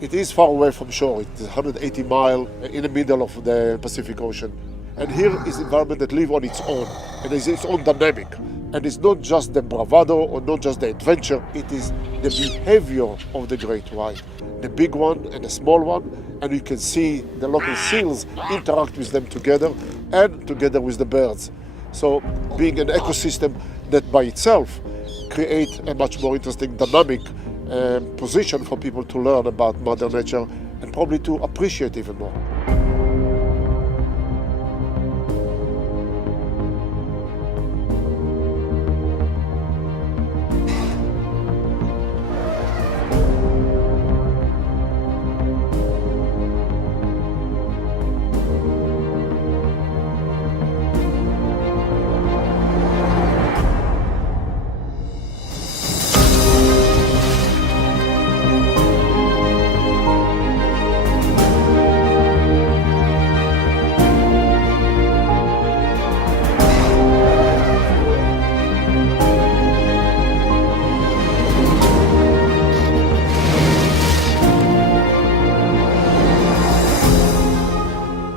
It is far away from shore. It is 180 miles in the middle of the Pacific Ocean. And here is an environment that lives on its own, and is its own dynamic. And it's not just the bravado or not just the adventure, it is the behavior of the great white. The big one and the small one, and you can see the local seals interact with them together and together with the birds. So being an ecosystem that by itself creates a much more interesting dynamic position for people to learn about Mother Nature and probably to appreciate even more.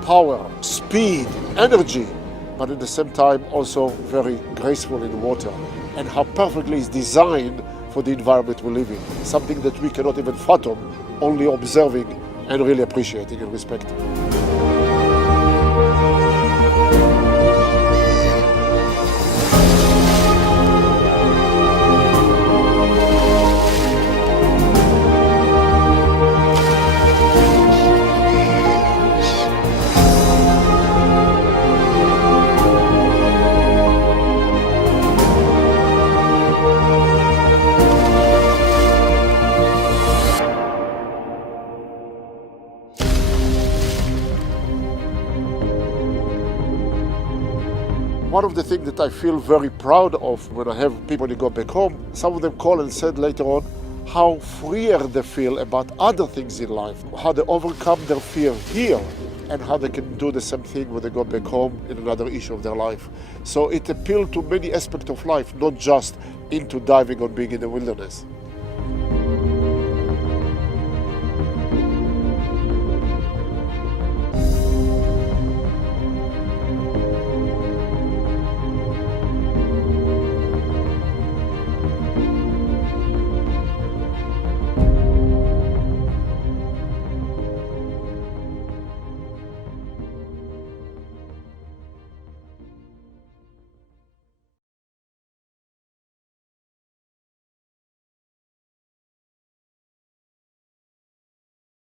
Power, speed, energy, but at the same time also very graceful in water, and how perfectly it's designed for the environment we live in. Something that we cannot even fathom, only observing and really appreciating and respecting. One of the things that I feel very proud of when I have people who go back home, some of them call and said later on how freer they feel about other things in life, how they overcome their fear here, and how they can do the same thing when they go back home in another issue of their life. So it appealed to many aspects of life, not just into diving or being in the wilderness.